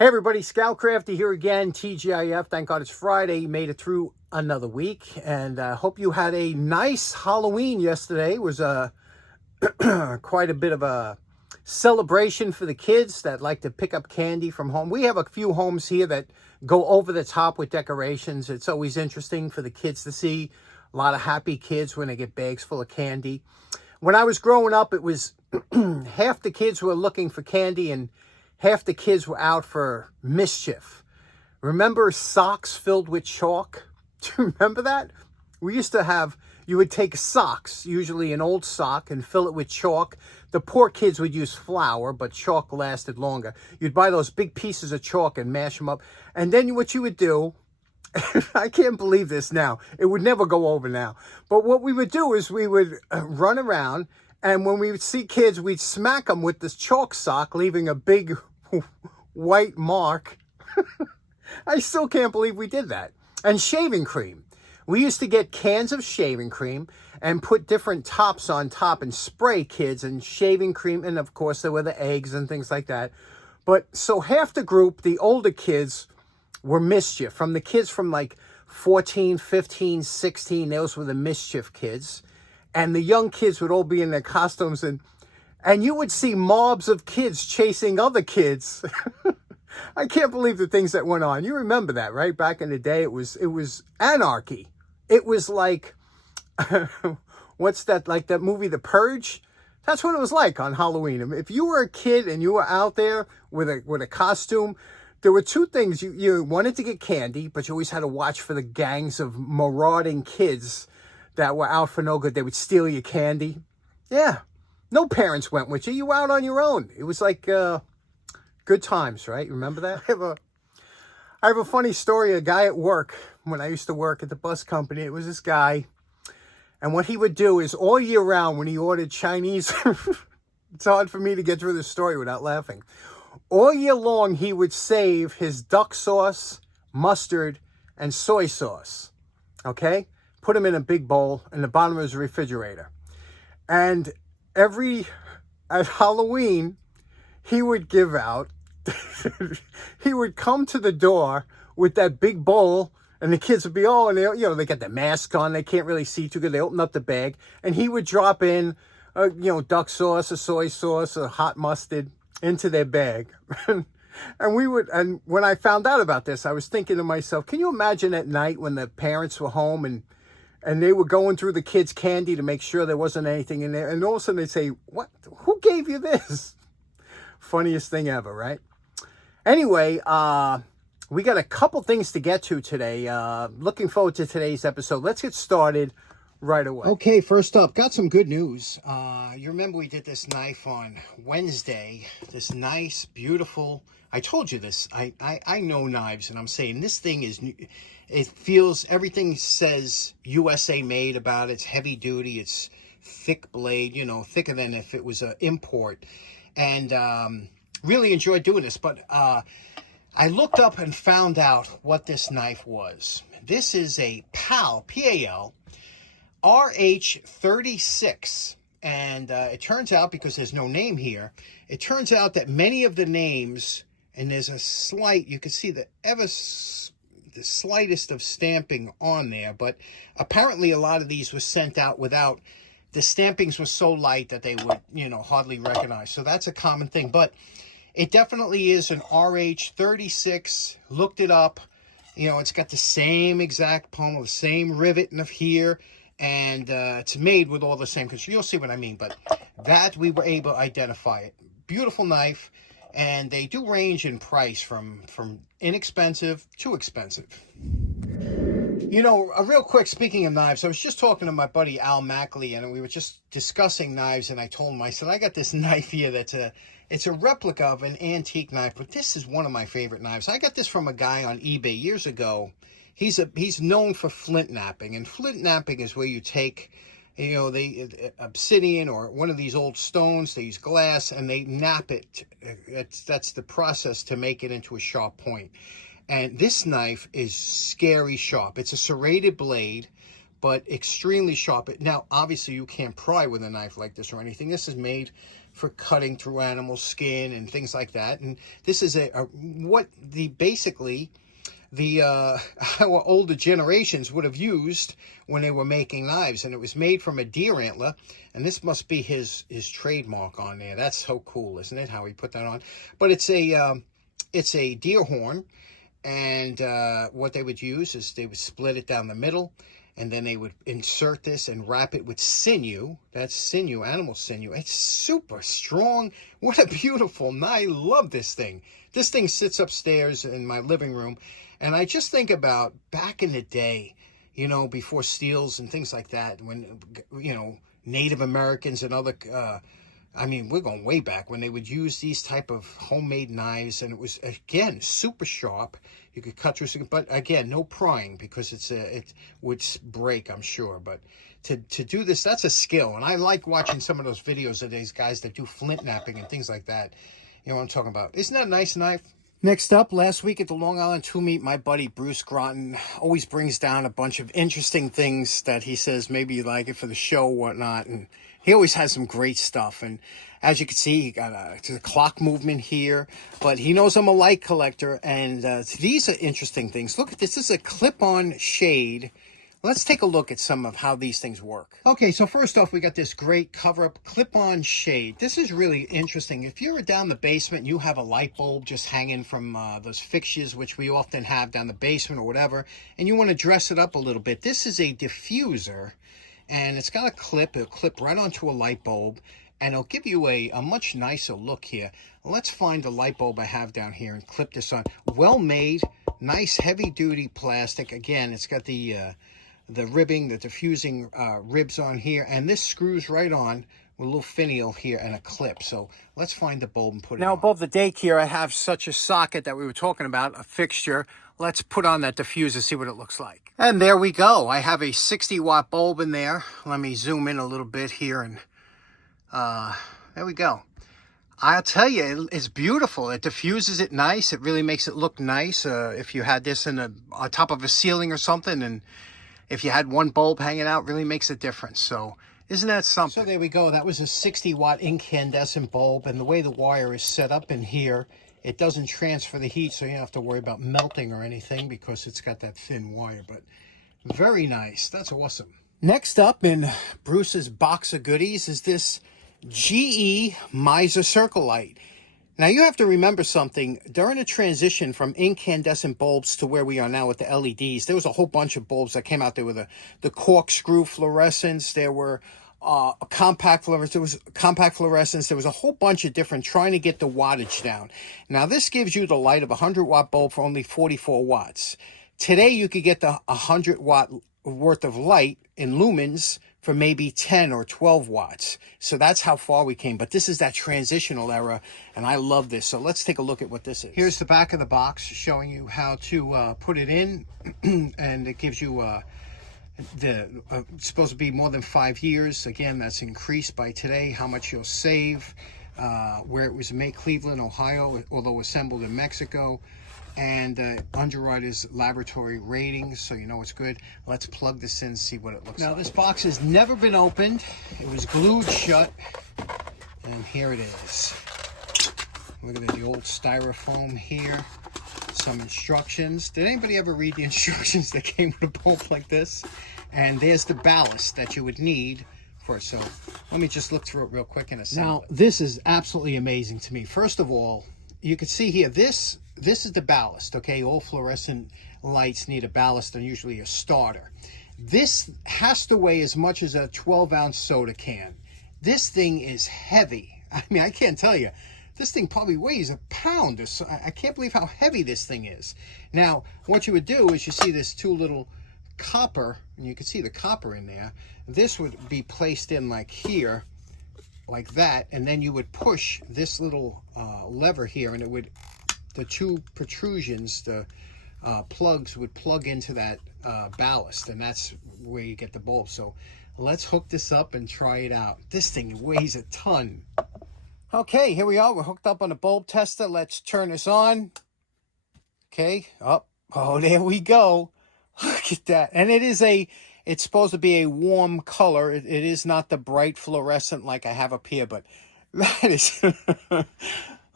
Hey everybody, Scoutcrafty here again, TGIF. Thank God it's Friday. You made it through another week, and I hope you had a nice Halloween yesterday. It was quite a bit of a celebration for the kids that like to pick up candy from home. We have a few homes here that go over the top with decorations. It's always interesting for the kids to see a lot of happy kids when they get bags full of candy. When I was growing up, it was half the kids were looking for candy and half the kids were out for mischief. Remember socks filled with chalk? Do you remember that? We used to have, you would take socks, usually an old sock, and fill it with chalk. The poor kids would use flour, but chalk lasted longer. You'd buy those big pieces of chalk and mash them up. And then what you would do, I can't believe this now. It would never go over now. But what we would do is we would run around, and when we would see kids, we'd smack them with this chalk sock, leaving a big white mark. I still can't believe we did that. And shaving cream. We used to get cans of shaving cream and put different tops on top and spray kids and shaving cream. And of course, there were the eggs and things like that. But so half the group, the older kids, were mischief. From the kids from like 14, 15, 16, those were the mischief kids. And the young kids would all be in their costumes, and you would see mobs of kids chasing other kids. I can't believe the things that went on. You remember that, right? Back in the day, it was anarchy. It was like, what's that, like that movie, The Purge? That's what it was like on Halloween. If you were a kid and you were out there with a costume, there were two things. You wanted to get candy, but you always had to watch for the gangs of marauding kids that were out for no good. They would steal your candy. Yeah. No parents went with you. You were out on your own. It was like good times, right? Remember that? I have a funny story. A guy at work, when I used to work at the bus company, it was this guy. And what he would do is all year round when he ordered Chinese, it's hard for me to get through this story without laughing. All year long, he would save his duck sauce, mustard, and soy sauce. Okay? Put them in a big bowl in the bottom of his refrigerator. And at Halloween, he would give out, he would come to the door with that big bowl, and the kids would be, and they got their mask on, they can't really see too good, they open up the bag, and he would drop in, duck sauce, or soy sauce, or hot mustard into their bag. And when I found out about this, I was thinking to myself, can you imagine at night when the parents were home and they were going through the kids' candy to make sure there wasn't anything in there. And all of a sudden they'd say, what? Who gave you this? Funniest thing ever, right? Anyway, we got a couple things to get to today. Looking forward to today's episode. Let's get started right away. Okay, first up, got some good news. You remember we did this knife on Wednesday. This nice, beautiful... I told you this. I know knives, and I'm saying this thing is... It feels, everything says USA made about it. It's heavy duty. It's thick blade, thicker than if it was an import. And really enjoyed doing this. But I looked up and found out what this knife was. This is a PAL, P-A-L, RH36. And it turns out, because there's no name here, it turns out that many of the names, and there's a slight, you can see the slightest of stamping on there, but apparently a lot of these were sent out without, the stampings were so light that they would, hardly recognize. So that's a common thing, but it definitely is an RH36. Looked it up. It's got the same exact pommel, the same rivet in here, and it's made with all the same, because you'll see what I mean, but that we were able to identify it. Beautiful knife. And they do range in price from inexpensive to expensive. Real quick, speaking of knives, I was just talking to my buddy Al Mackley, and we were just discussing knives, and I told him, I said, I got this knife here it's a replica of an antique knife, but this is one of my favorite knives. I got this from a guy on eBay years ago. He's known for flint knapping, and flint knapping is where you take... the obsidian or one of these old stones, they use glass, and they knap it. That's the process to make it into a sharp point. And this knife is scary sharp. It's a serrated blade, but extremely sharp. Now, obviously, you can't pry with a knife like this or anything. This is made for cutting through animal skin and things like that. And this is basically the our older generations would have used when they were making knives, and it was made from a deer antler, and this must be his trademark on there. That's so cool, isn't it, how he put that on? But it's a deer horn, and what they would use is they would split it down the middle, and then they would insert this and wrap it with sinew. That's sinew, animal sinew. It's super strong. What a beautiful knife. I love this thing. This thing sits upstairs in my living room, and I just think about back in the day, you know, before steels and things like that, when, you know, Native Americans and other, I mean, we're going way back, when they would use these type of homemade knives, and it was, again, super sharp. You could cut through, but again, no prying, because it would break, I'm sure. But to do this, that's a skill. And I like watching some of those videos of these guys that do flint knapping and things like that. You know what I'm talking about. Isn't that a nice knife? Next up, last week at the Long Island Tool Meet, my buddy Bruce Grattan always brings down a bunch of interesting things that he says maybe you like it for the show or whatnot. And he always has some great stuff. And as you can see, he got a clock movement here. But he knows I'm a light collector. And these are interesting things. Look at this. This is a Clipon Shade. Let's take a look at some of how these things work. Okay, so first off, we got this great cover-up Clipon Shade. This is really interesting. If you're down the basement and you have a light bulb just hanging from those fixtures, which we often have down the basement or whatever, and you want to dress it up a little bit, this is a diffuser, and it's got a clip. It'll clip right onto a light bulb, and it'll give you a much nicer look here. Let's find the light bulb I have down here and clip this on. Well made, nice heavy-duty plastic. Again, it's got the ribbing, the diffusing ribs on here, and this screws right on with a little finial here and a clip. So let's find the bulb and put it on. Now above the dake here, I have such a socket that we were talking about, a fixture. Let's put on that diffuser, see what it looks like. And there we go. I have a 60-watt bulb in there. Let me zoom in a little bit here, and there we go. I'll tell you, it's beautiful. It diffuses it nice. It really makes it look nice. If you had this on top of a ceiling or something, and if you had one bulb hanging out, really makes a difference. So isn't that something? So there we go. That was a 60-watt incandescent bulb. And the way the wire is set up in here, it doesn't transfer the heat, so you don't have to worry about melting or anything because it's got that thin wire. But very nice. That's awesome. Next up in Bruce's box of goodies is this GE Miser Circlite. Now, you have to remember something. During the transition from incandescent bulbs to where we are now with the LEDs, there was a whole bunch of bulbs that came out. There were the corkscrew fluorescents. There were compact fluorescents. There was compact fluorescents. There was a whole bunch of different, trying to get the wattage down. Now, this gives you the light of a 100-watt bulb for only 44 watts. Today, you could get the 100-watt worth of light in lumens for maybe 10 or 12 watts. So that's how far we came. But this is that transitional era, and I love this. So let's take a look at what this is. Here's the back of the box showing you how to put it in, and it gives you it's supposed to be more than 5 years. Again, that's increased by today, how much you'll save, where it was made, Cleveland, Ohio, although assembled in Mexico. And Underwriter's laboratory ratings, so you know it's good. Let's plug this in, see what it looks like. Now, this box has never been opened. It was glued shut, and here it is. Look at the old styrofoam here. Some instructions. Did anybody ever read the instructions that came with a bulb like this? And there's the ballast that you would need for it. So let me just look through it real quick in a second. Now, this is absolutely amazing to me. First of all, you can see here, this is the ballast, okay? All fluorescent lights need a ballast and usually a starter. This has to weigh as much as a 12-ounce soda can. This thing is heavy. I mean, I can't tell you. This thing probably weighs a pound or so. I can't believe how heavy this thing is. Now, what you would do is you see this two little copper, and you can see the copper in there. This would be placed in like here, like that, and then you would push this little lever here, and it would, the two protrusions, the plugs would plug into that ballast, and that's where you get the bulb. So let's hook this up and try it out. This thing weighs a ton. Okay, here we are. We're hooked up on a bulb tester. Let's turn this on. Okay, up. Oh, there we go. Look at that. And it's supposed to be a warm color. It is not the bright fluorescent like I have up here, but That is,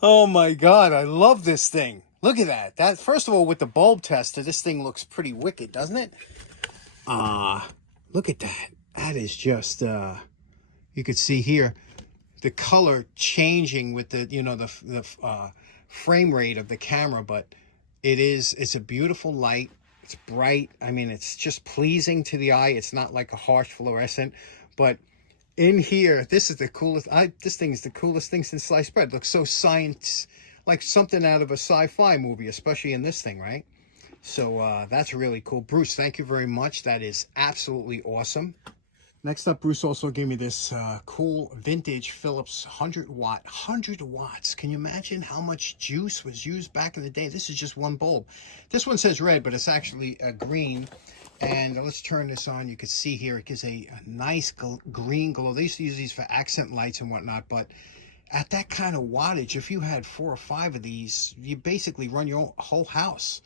oh my God, I love this thing. Look at that. That, first of all, with the bulb tester, this thing looks pretty wicked, doesn't it? Look at that. That is just, you could see here the color changing with the, you know, the frame rate of the camera, but it's a beautiful light. It's bright. I mean, it's just pleasing to the eye. It's not like a harsh fluorescent, but in here, this is the coolest. This thing is the coolest thing since sliced bread. It looks so science, like something out of a sci-fi movie, especially in this thing, right? So that's really cool. Bruce, thank you very much. That is absolutely awesome. Next up, Bruce also gave me this cool vintage Phillips 100 watt. 100 watts. Can you imagine how much juice was used back in the day? This is just one bulb. This one says red, but it's actually green. And let's turn this on. You can see here it gives a nice green glow. They used to use these for accent lights and whatnot, but at that kind of wattage, if you had 4 or 5 of these, you basically run your whole house.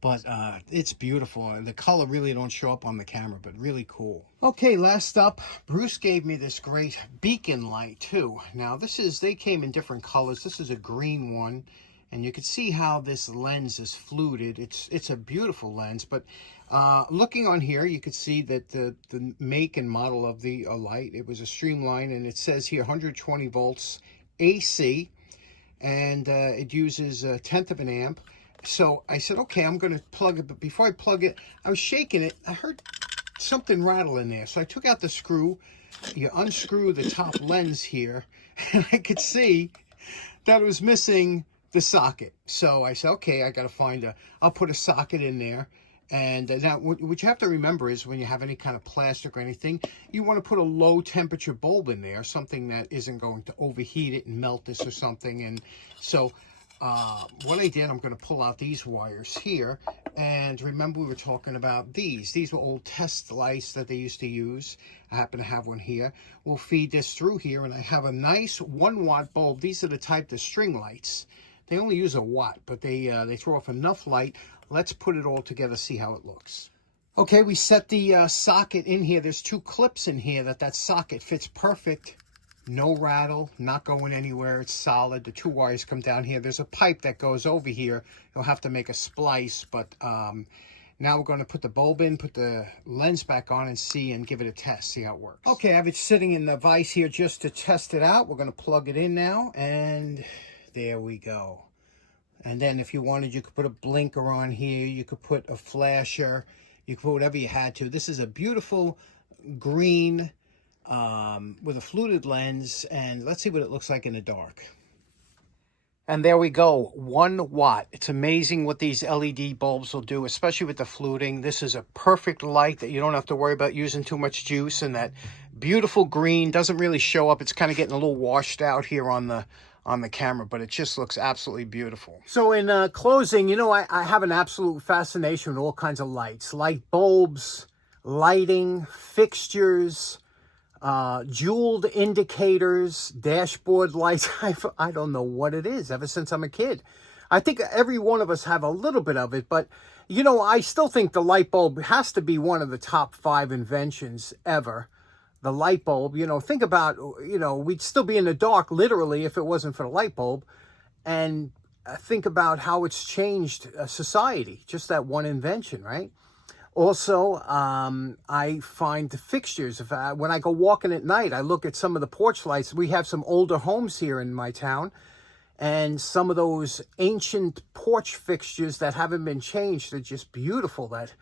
But it's beautiful, and the color really don't show up on the camera, but really cool. Okay, last up, Bruce gave me this great beacon light too. Now they came in different colors. This is a green one, and you can see how this lens is fluted. It's a beautiful lens, but looking on here, you can see that the make and model of the light, it was a Streamline, and it says here 120 volts AC, and it uses 1/10 of an amp. So I said, okay, I'm going to plug it. But before I plug it, I was shaking it. I heard something rattle in there. So I took out the screw. You unscrew the top lens here. And I could see that it was missing the socket. So I said, okay, I got to find I'll put a socket in there. And now what you have to remember is when you have any kind of plastic or anything, you want to put a low temperature bulb in there, something that isn't going to overheat it and melt this or something. And so what I did, I'm going to pull out these wires here, and remember we were talking about these were old test lights that they used to use. I happen to have one here. We'll feed this through here, and I have a nice 1 watt bulb. These are the type, the string lights. They only use a watt, but they throw off enough light. Let's put it all together, see how it looks. Okay, we set the socket in here. There's 2 clips in here that socket fits perfect. No rattle, not going anywhere. It's solid. The 2 wires come down here. There's a pipe that goes over here. You'll have to make a splice, but now we're going to put the bulb in, put the lens back on, and give it a test, see how it works. Okay, I have it sitting in the vise here just to test it out. We're going to plug it in now, and there we go. And then if you wanted, you could put a blinker on here. You could put a flasher. You could put whatever you had to. This is a beautiful green with a fluted lens, and let's see what it looks like in the dark. And there we go, 1 watt. It's amazing what these LED bulbs will do, especially with the fluting. This is a perfect light that you don't have to worry about using too much juice, and that beautiful green doesn't really show up. It's kind of getting a little washed out here on the camera, but it just looks absolutely beautiful. So in closing, you know, I have an absolute fascination with all kinds of lights, light bulbs, lighting, fixtures, jeweled indicators, dashboard lights. I don't know what it is ever since I'm a kid. I think every one of us have a little bit of it, but you know, I still think the light bulb has to be one of the top 5 inventions ever. The light bulb, you know, think about, you know, we'd still be in the dark literally if it wasn't for the light bulb. And think about how it's changed society, just that one invention, right? Also, I find the fixtures. When I go walking at night, I look at some of the porch lights. We have some older homes here in my town, and some of those ancient porch fixtures that haven't been changed are just beautiful that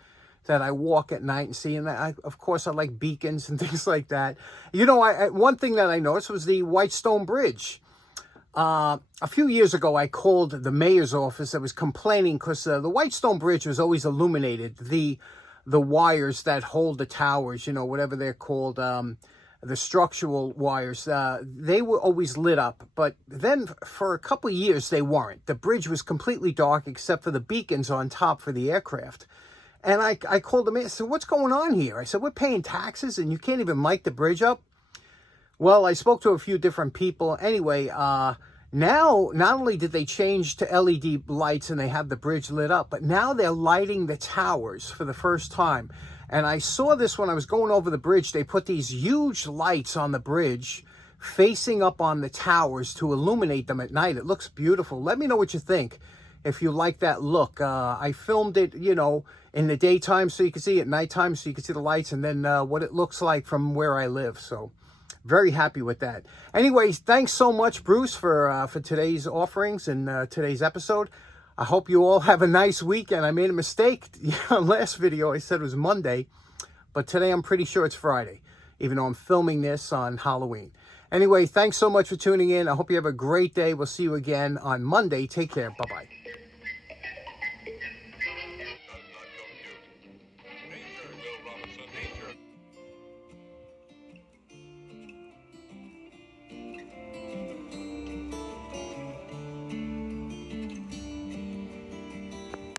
I walk at night and see. And of course, I like beacons and things like that. You know, one thing that I noticed was the Whitestone Bridge. A few years ago, I called the mayor's office. I was complaining because the Whitestone Bridge was always illuminated. The wires that hold the towers, you know, whatever they're called, the structural wires, they were always lit up. But then for a couple of years, they weren't. The bridge was completely dark except for the beacons on top for the aircraft. And I called them in. I said, what's going on here? I said, we're paying taxes and you can't even light the bridge up? Well, I spoke to a few different people. Anyway, now, not only did they change to LED lights and they have the bridge lit up, but now they're lighting the towers for the first time. And I saw this when I was going over the bridge. They put these huge lights on the bridge facing up on the towers to illuminate them at night. It looks beautiful. Let me know what you think. If you like that look, I filmed it, you know, in the daytime so you can see it, at nighttime so you can see the lights, and then what it looks like from where I live. So very happy with that. Anyways, thanks so much, Bruce, for today's offerings and today's episode. I hope you all have a nice weekend. I made a mistake. Last video I said it was Monday, but today I'm pretty sure it's Friday, even though I'm filming this on Halloween. Anyway, thanks so much for tuning in. I hope you have a great day. We'll see you again on Monday. Take care. Bye-bye.